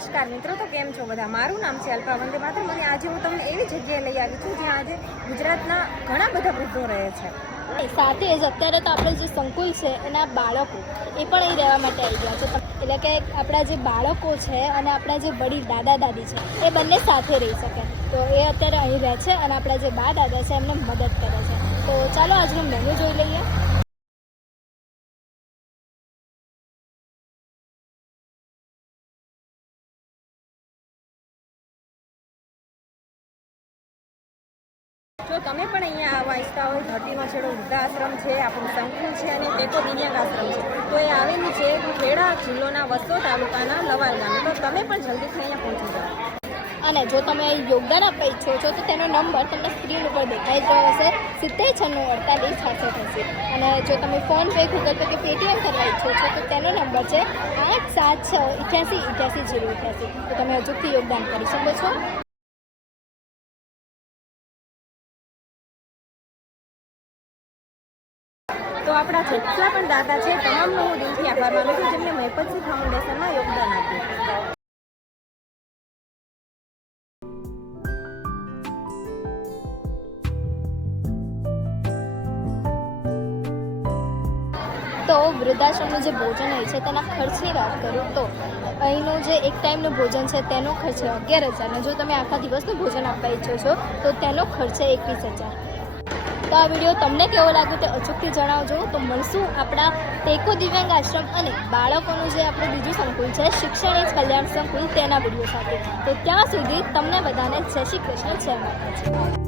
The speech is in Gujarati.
નમસ્કાર મિત્રો, તો કેમ છો બધા? મારું નામ છે અલ્પા વંદે માતરમ અને આજે હું તમને એવી જગ્યાએ લઈ આવી છું જ્યાં આજે ગુજરાતના ઘણા બધા વૃદ્ધો રહે છે. સાથે જ અત્યારે તો આપણે જે સંકુલ છે એના બાળકો એ પણ અહીં રહેવા માટે આવી ગયા છે. એટલે કે આપણા જે બાળકો છે અને આપણા જે વડીલ દાદા દાદી છે એ બંને સાથે રહી શકે, તો એ અત્યારે અહીં રહે છે અને આપણા જે બા દાદા છે એમને મદદ કરે છે. તો ચાલો આજનું મેનુ જોઈ લઈએ. જો તમે પણ અહીંયા આવવા ઈચ્છતા હોય, ધરતીનો છેડો વૃદ્ધાશ્રમ છે, આપણું સંકુલ છે અને ટેકો દિવ્યાંગ આશ્રમ છે, તો એ આવેલું છે ખેડા જિલ્લાના વસોદ તાલુકાના લવાલ ગામે. તો તમે પણ જલ્દીથી અહીંયા પહોંચી જાઓ. અને જો તમે યોગદાન આપવા ઈચ્છો છો તો તેનો નંબર તમને સ્ક્રીન ઉપર દેખાઈ જ રહ્યો હશે, 709648 66. અને જો તમે ફોન પે, ગૂગલ પે કે પેટીએમ કરવા ઈચ્છો છો તો તેનો નંબર છે 8768888088. તો તમે અચૂકથી યોગદાન કરી શકો છો. તો આપણા જેટલા પણ દાદા છે તમામનો હું દિલથી આભાર માનું છું જેમને મહેપતસિંહ ફાઉન્ડેશનમાં યોગદાન આપ્યું. તો વૃદ્ધાશ્રમનું જે ભોજન હોય છે તેના ખર્ચની વાત કરું તો અહીંનું જે એક ટાઈમનું ભોજન છે તેનો ખર્ચ 11,000 અને જો તમે આખા દિવસનું ભોજન આપવા ઈચ્છો છો તો તેનો ખર્ચ 21,000. તો આ વિડીયો તમને કેવો લાગ્યો તે અચૂકથી જણાવજો. તો મળશું આપણા ટેકો દિવ્યાંગ આશ્રમ અને બાળકોનું જે આપણું બીજું સંકુલ છે શિક્ષણ કલ્યાણ સંકુલ તેના વિડીયો સાથે. તો ત્યાં સુધી તમને બધાને જય શ્રી કૃષ્ણ, જય માતાજી.